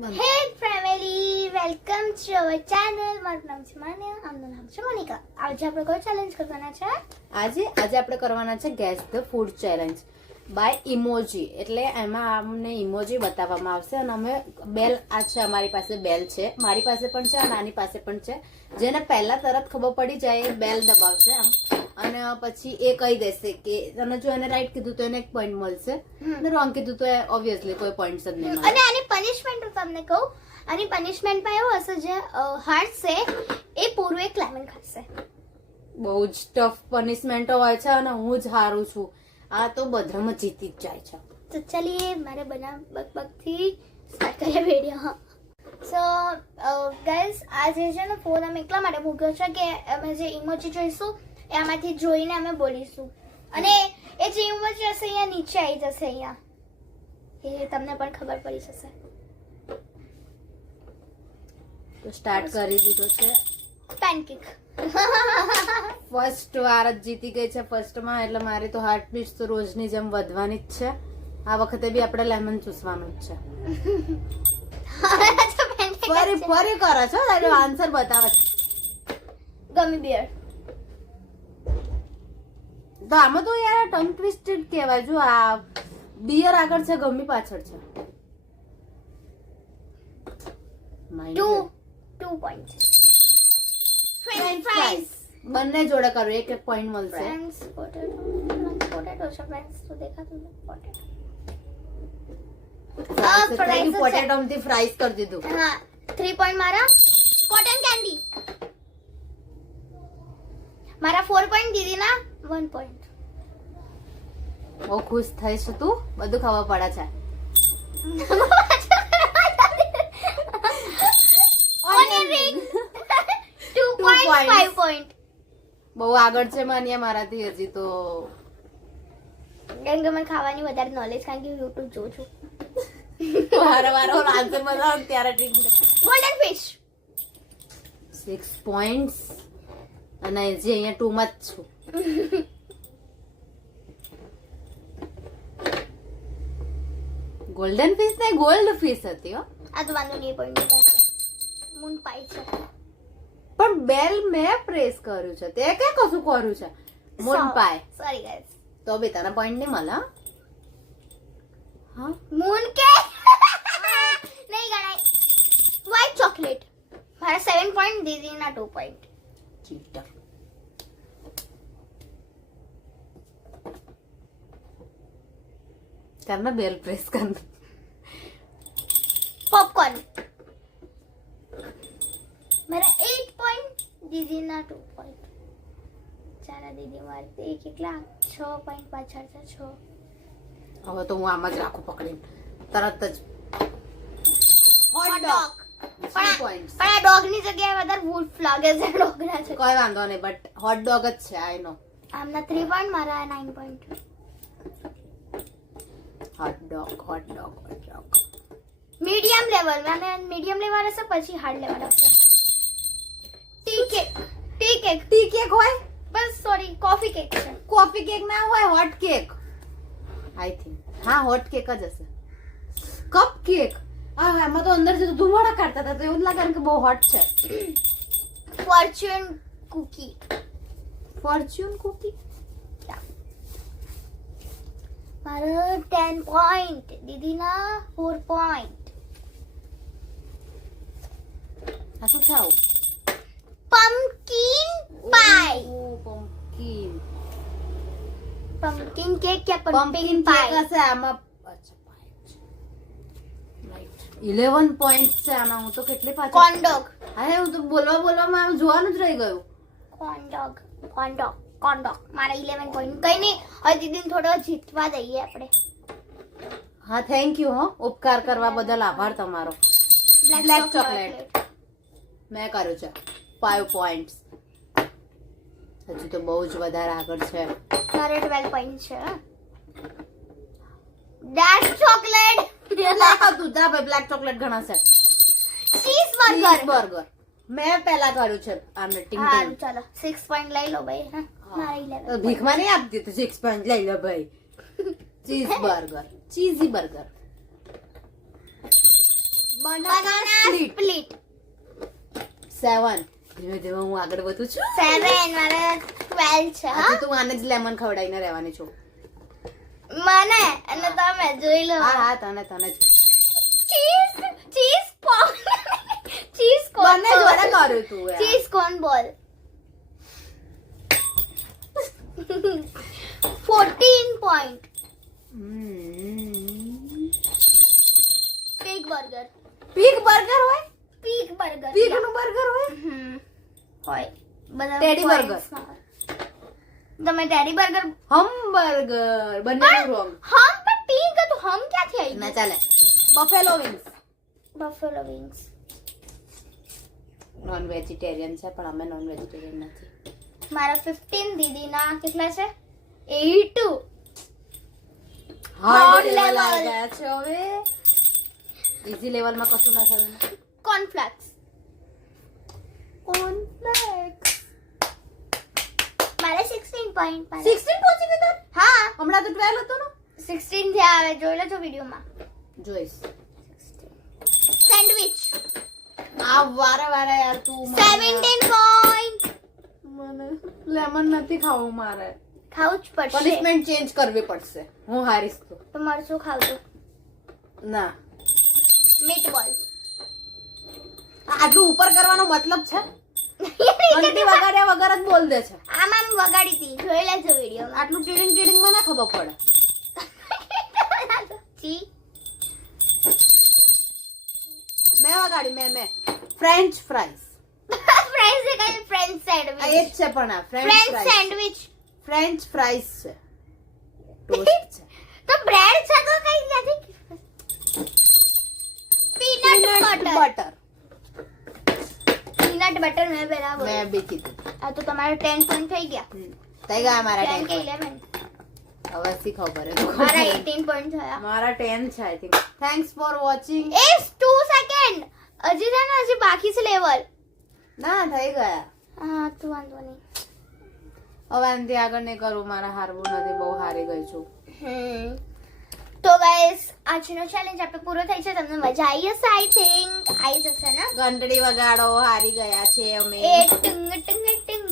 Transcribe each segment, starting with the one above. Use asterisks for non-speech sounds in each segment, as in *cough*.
Hey family welcome to our channel મારું નામ છે માન્યા આમનું નામ છે મોનિકા આજે આપણે કોઈ ચેલેન્જ કરવાના છે આજે આજે આપણે કરવાના છે guess the food challenge by emoji એટલે એમાં અમને ઇમોજી બતાવવામાં આવશે અને અમે બેલ આ છે અમારી પાસે બેલ છે. મારી પાસે પણ છે અને આની પાસે પણ છે. જેને પહેલા તરત ખબર પડી જાય એ બેલ દબાવશે આમ. અને પછી એ કહી દેશે કે અને જો એને રાઈટ કીધું તો એને એક પોઈન્ટ મળશે. અને રોંગ કીધું તો ઓબ્વિયસલી કોઈ પોઈન્ટ જ નહીં અને આની પનિશમેન્ટ હું તમને કહું આની પનિશમેન્ટમાં એવું હશે જે હારશે એ પૂરું એક લેમન ખાશે બહુ જ ટફ પનિશમેન્ટો હોય છે અને હું જ હારું છું. આ તો બધામાં જીતી જ જાય છે. તો ચલીએ મારે બના બકબકથી સ્ટાર્ટ કરીએ વીડિયો સો ગાઈઝ આ જે છે ને ફોન અમે એટલા માટે મૂક્યો છે કે અમે જે ઇમોજી જોઈશું એ આમાંથી જોઈને અમે બોલીશું. અને એ જે ઇમોજી હશે અહીંયા નીચે આવી જશે અહીંયા. એ તમને પણ ખબર પડી જશે. તો સ્ટાર્ટ કરી દીધો છે. પેનકેક ફર્સ્ટ વાર જ જીતી ગઈ છે ફર્સ્ટમાં એટલે મારે તો હાર્ટ બીટ તો રોજની જેમ વધવાની જ છે. આ વખતે બી આપણે લેમન ચૂસવાનું જ છે. *laughs* ફરી ફરી કરો છો? આન્સર બતાવે. છે ગમી બિયર તો આમાં તો યાર ટંગ ટ્વિસ્ટેડ કહેવાય. જો આ બિયર આગળ છે ગમી પાછળ છે. Two two point French fries. બંને જોડે કરો એક એક પોઈન્ટ મળશે. ફ્રેન્ડ્સ પોટેટો પોટેટો છે ફ્રેન્ડ્સ તો દેખાતું નથી. પોટેટો આ fries જ છે. પોટેટો થી ફ્રાઈઝ કરી દીધું. હા થ્રી પોઈન્ટ મારા કોટન કેન્ડી મારા ફોર પોઈન્ટ દીદીના વન પોઈન્ટ બહુ ખુશ થઈશ તું. બધું ખબર પડે છે. *laughs* બહુ આગળ છે માન્યા મારાથી હજી તો. કેમ કે મને ખાવાની વધારે નોલેજ કારણ કે યુટ્યુબ જોઉં છું. વારે વારે આન્સર બતાવો ત્યારે ઠીક ગોલ્ડન ફિશ સિક્સ પોઈન્ટ્સ અને હજી અહીંયા ટુ માં જ છું. *laughs* ગોલ્ડન ફિશ ને ગોલ્ડ ફિશ હતી હો. આ તો વાંધો નહીં પોઈન્ટ મૂન પાઈ છે. પણ બેલ મેં પ્રેસ કર્યું છે. તે કે કશું કર્યું છે? મૂન પાય સોરી ગાઈસ તો બી તને પોઈન્ટ નહીં મળે હો? હા મૂન કે નહીં ગણાય. વ્હાઈટ ચોકલેટ મારા સેવન પોઈન્ટ દીદીના ટુ પોઈન્ટ ચીટર. करना बेल प्रेस करना પોપકોર્ન મારા એટ પોઈન્ટ દીદીના ટુ પોઈન્ટ ચારા દીદી મારતી કેટલા છ પોઈન્ટ પાછળ છે છ હવે તો હું આમ જ રાખું પકડીને તરત જ Hot Hot dog. dog. પણ Three આ- points. પણ આ ડોગની જગ્યાએ વધારે વુલ્ફ લાગે છે ડોગના છે કોઈ વાંધો નહીં બટ હોટ ડોગ જ છે આઈ નો આમના થ્રી પોઈન્ટ મારા nine point hot dog hot dog hot dog medium level અને મીડિયમ લેવલ હશે પછી હાર્ડ લેવલ હશે tea cake tea cake tea cake હોય બસ સોરી કોફી કેક છે કોફી કેક ના હોય હોટ કેક આઈ થિંક હા હોટ કેક જ હશે કપ કેક હા એમાં તો અંદરથી તો ધુમાડા કાઢતા હતા તો એવું જ લાગે ને કે બહુ હોટ છે ફોર્ચ્યુન કુકી ફોર્ચ્યુન કુકી મારો ટેન પોઈન્ટ દીદીના ફોર પોઈન્ટ આ શું આવું pumpkin pie oh, pumpkin. Pumpkin cake કે પમ્પકિન cake કેક હશે આમાં ઇલેવન right. Right. 11 points છે આમાં. હું તો કેટલી પાછળ કોન્ડોગ અરે હું તો બોલવા બોલવામાં જોવાનું જ રહી ગયું. કોન્ડોગ કોન્ડોગ કોન્ડોગ મારા ઇલેવન પોઈન્ટ કઈ નહીં હવે દિન થોડો જીતવા દઈએ આપણે. હા થેન્ક યુ હો. ઉપકાર કરવા બદલ આભાર તમારો. બ્લેક ચોકલેટ મેં કર્યું છે. ફાઈવ પોઈન્ટ્સ હજુ તો બહુ જ વધારે આગળ છે. સારે ટ્વેલ્વ પોઈન્ટ છે. ડાર્ક ચોકલેટ હતું જા ભાઈ બ્લેક ચોકલેટ ઘણા છે. ચીઝ બર્ગર બર્ગર મેં પહેલા કર્યું છે. આ ટીંગ હારું ચાલો. સિક્સ પોઈન્ટ લઈ લો ભાઈ હા. ભીખમાં નહીં આપતી તો સિક્સ પોઈન્ટ લઈ લો ભાઈ. Cheese burger. Cheesy burger. Split seven ધીમે ધીમે હું આગળ વધું છું. સેવન મારે ટ્વેલ્વ છે હા તું આને જ લેમન ખવડાવીને રહેવાની છું. મને? અને તમે જોઈ લો. હા હા તને તને જ. Cheese cheese corn cheese corn બંને કરું તું cheese corn ball? 14 point pig burger pig burger હોય? પીક બર્ગર પીગનું બર્ગર હોય? હમ. હોય. બધા Teddy points તમે ટેડી બર્ગર હમબર્ગર બંને રોંગ હમ પણ પીક હતું. હમ ક્યાંથી આવી ના ચાલે. Buffalo wings buffalo wings non vegetarian છે પણ અમે નોન વેજીટેરિયન નથી. મારા 15 દીદીના કેટલા છે? 82 હાર્ડ લેવલ આવી ગયા છે હવે. ઈઝી લેવલમાં કશું ના થયું. કોર્નફ્લેક્સ કોર્નફ્લેક્સ મારે 16 પોઈન્ટ 16 પહોંચી ગયો હા. હમણાં તો 12 હતું ને? 16 થયા આવે જોઈ લેજો વિડીયોમાં. જોઈશ. સેન્ડવિચ આ વારે વારે યાર તું મને- 17 પોઈન્ટ મને. લેમન નથી ખાવું મારે. ખાવું જ પડશે. પનિશમેન્ટ ચેન્જ કરવી પડશે. હું હારીશ તો. તમારે શું ખાવું? ના. મીટ બોલ આટલું ઉપર કરવાનો મતલબ છે? *laughs* ઘંટી વગાડ્યા વગર જ બોલ દે છે. આમ વગાડી હતી. જોઈ લેજો વીડિયો આટલું ટીડિંગ ટીડિંગમાં ના ખબર પડે. જી. મેં વગાડી મેં મેં. ફ્રેન્ચ કઈ ફ્રેન્ચ સેન્ડવિચ એ જ છે પણ આ ફ્રેન્ચ સેન્ડવિચ ફ્રેન્ચ ફ્રાઈસ છે. ટોસ્ટ *laughs* છે. તો બ્રેડ છે તો કઈ નથી. Peanut butter butter peanut butter મેં પહેલા. મેં બી કીધું. આ તો તમારે 10 પોઈન્ટ થઈ ગયા. થઈ ગયા મારા 10 કે ટેન 11 હવે શીખવ પડે મારા 18 પોઈન્ટ થયા. મારા ટેન છે I think thanks for watching A 2 second હજી છે ને હજી બાકી છે લેવલ ના થઈ ગયા. હા રોજ વાંધો નહીં. હવે આનાથી આગળ નહીં કરું મારા હારવું નથી બહુ હારી ગઈ છું. તો ગાઈસ આજનો ચેલેન્જ આપણે પૂરો થઈ છે તમને મજા આવી હશે આઈ થિંક આવી જશે ને? ઘંટડી વગાડો હારી ગયા છે અમે. એ ટિંગ ટિંગ ટિંગ.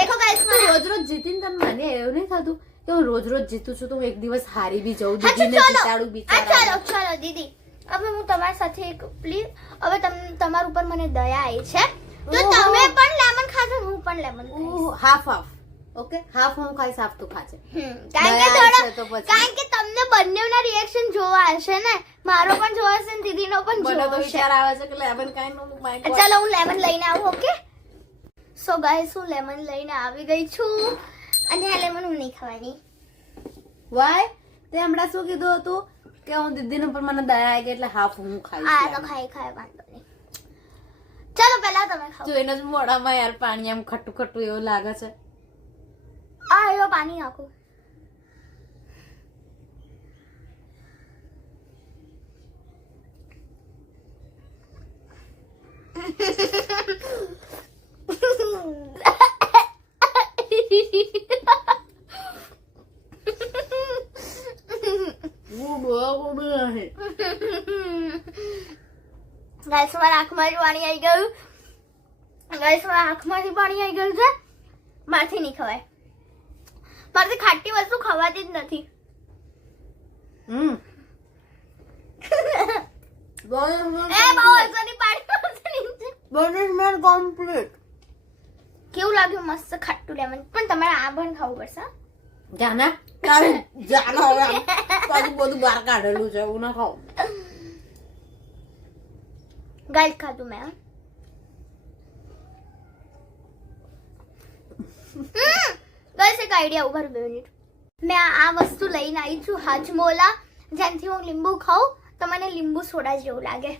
દેખો ગાઈસ તું રોજ રોજ જીતીને તને મને એવું નહીં થતું કે હું રોજ રોજ જીતું છું તો હું એક દિવસ હારી બી જઉં દીદીને જીતાડું બિચારા ચાલો ચાલો. દીદી. હવે હું તમારી સાથે એક પ્લીઝ હવે તમ તમારા ઉપર મને દયા આવી છે. તો તમે પણ ને હું પણ lemon half half okay half હું ખાઈશ હાફ તું ખાજે. કારણ કે થોડો કારણ કે તમને બંનેના રિએક્શન જોવા હશે ને? મારો પણ જોવા હશે ને દીદીનો પણ મને તો વિચાર આવે છે કે લેમન કાઈ નું ચાલો હું લેમન લઈને આવું ઓકે સો ગાઈસ હું લેમન લઈને આવી ગઈ છું. અને આ લેમન હું નહીં ખાવાની. વાય તે હમણાં શું કીધું હતું? કે હું દીદીનું પણ મને દયા આવી ગઈ એટલે હાફ હું આ તો ખાઈ ખાઈ વાંધો નહીં. ચાલો પહેલા તમે ખાઓ. જો એના મોઢામાં યાર પાણી આમ ખટ્ટું ખટ્ટું એવું લાગે છે. આ એવો પાણી નાખો. હું બહુ બધું નહીં. ગાઈસ મારા આંખમાંથી પાણી આવી ગયું. ગાઈસ મારા આંખમાંથી પાણી આવી ગયું છે. મારથી નહીં ખવાય. મારથી ખાટી વસ્તુ ખવાતી જ નથી. હમ. *laughs* કમ્પ્લીટ કેવું લાગ્યું? મસ્ત ખાટું લેમન પણ તમારે આ પણ ખાવું પડશે? જાના? જાના હવે બધું બહાર કાઢેલું છે એવું ના ખાવ. ગાઈસ ખાધું મેં બસ એક આઈડિયા ઊભા બે મિનિટ મેં આ વસ્તુ લઈને આવી છું હાજમોલા જેનાથી હું લીંબુ ખાઉં તો મને લીંબુ સોડા જેવું લાગે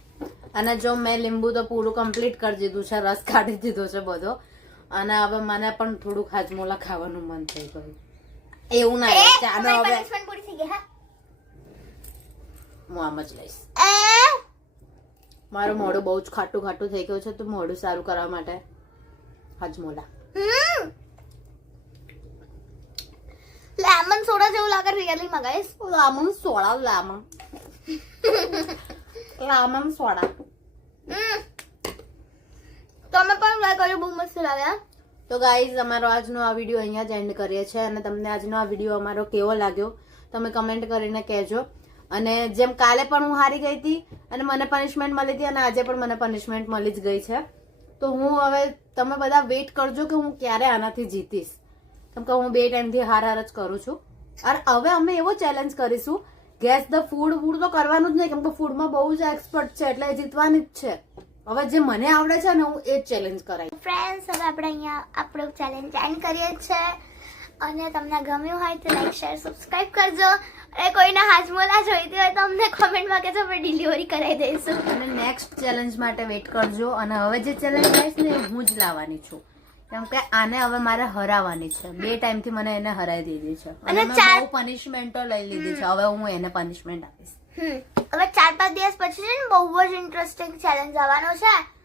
અને જો મેં લીંબુ તો પૂરું કમ્પ્લીટ કરી દીધું છે રસ કાઢી દીધો છે બધો અને હવે મને પણ થોડુંક હાજમોલા ખાવાનું મન થઈ ગયું એવું ના ચાલો હવે હા હું આમ જ લઈશ મારું મોઢું બહુ જ ખાટું ખાટું થઈ ગયું છે તો મોઢું સારું કરવા માટે. હજમોલા. લેમન સોડા જેવું લાગે રિયલી માં guys lemon soda lemon lemon soda. *laughs* તમે પણ ટ્રાય કર્યો બહુ મસ્ત લાગ્યા તો ગાઈઝ અમારો આજનો આ વીડિયો અહીંયા જ એન્ડ કરીએ છીએ અને તમને આજનો આ વીડિયો અમારો કેવો લાગ્યો તમે કમેન્ટ કરીને કહેજો. અને જેમ કાલે પણ હું હારી ગઈ હતી અને મને પનિશમેન્ટ મળી હતી અને આજે પણ મને પનિશમેન્ટ મળી જ ગઈ છે. તો હું હવે તમે બધા વેઇટ કરજો કે હું ક્યારે આનાથી જીતીશ. કેમ કે હું બે ટાઈમથી હાર હાર જ કરું છું. અને હવે અમે એવો ચેલેન્જ કરીશું. ગેસ ધ ફૂડ ફૂડ તો કરવાનું જ નહીં, કેમ કે ફૂડમાં બહુ જ એક્સપર્ટ છે, એટલે જીતવાની જ છે. હવે જે મને આવડે છે ને, હું એ જ ચેલેન્જ કરાય ફ્રેન્ડ્સ હવે આપણે અહીંયા આપણું ચેલેન્જ એન્ડ કરીએ છીએ. અને તમને ગમ્યું હોય તો લાઈક શેર સબસ્ક્રાઈબ કરજો. અને કોઈને હાજમોલા જોઈતી હોય તો અમને કોમેન્ટમાં કહેજો આપણે ડિલિવરી કરાવી દઈશું. અને નેક્સ્ટ ચેલેન્જ માટે વેઇટ કરજો અને હવે જે ચેલેન્જ આવીશ ને એ હું જ લાવવાની છું. કેમ કે આને હવે મારે હરાવવાની છે. બે ટાઈમથી મને એને હરાવી દીધી છે. અને ચાર- પનિશમેન્ટો લઈ લીધી છે. હવે હું એને પનિશમેન્ટ આપીશ. હવે ચાર પાંચ દિવસ પછી છે ને બહુ જ ઇન્ટરેસ્ટિંગ ચેલેન્જ આવવાનો છે.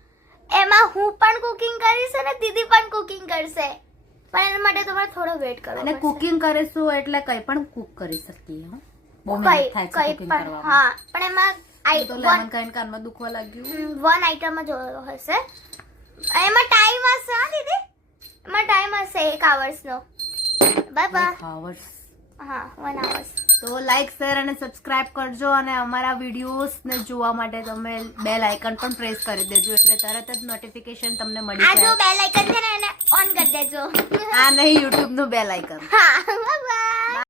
એમાં હું પણ કુકિંગ કરીશ અને દીદી પણ કુકિંગ કરશે. પણ એના માટે તમારે થોડો વેટ કરવો અને. કુકિંગ કરીશું એટલે કંઈ પણ કુક કરી શકીએ હો. બહુ મહેનત થાય છે કુકિંગ પણ કરવામાં. હા પણ એમાં આઈ તો લેમન કાઈન કાનમાં દુખવા લાગ્યું. વન આઈટમ જ હશે. એમાં ટાઈમ હશે હા દીદી? એમાં ટાઈમ હશે એક આવર્સનો બાય બાય આવર્સ હા વન આવર્સ તો લાઈક શેર અને સબસ્ક્રાઇબ કરજો અને અમારા વિડીયોઝને જોવા માટે તમે બેલ આઇકન પણ પ્રેસ કરી દેજો એટલે તરત જ નોટિફિકેશન તમને મળી આ જો બેલ આઇકન છે ને એને ઓન કરી દેજો. આ નહીં યુટ્યુબનું બેલ આઇકન હા બાય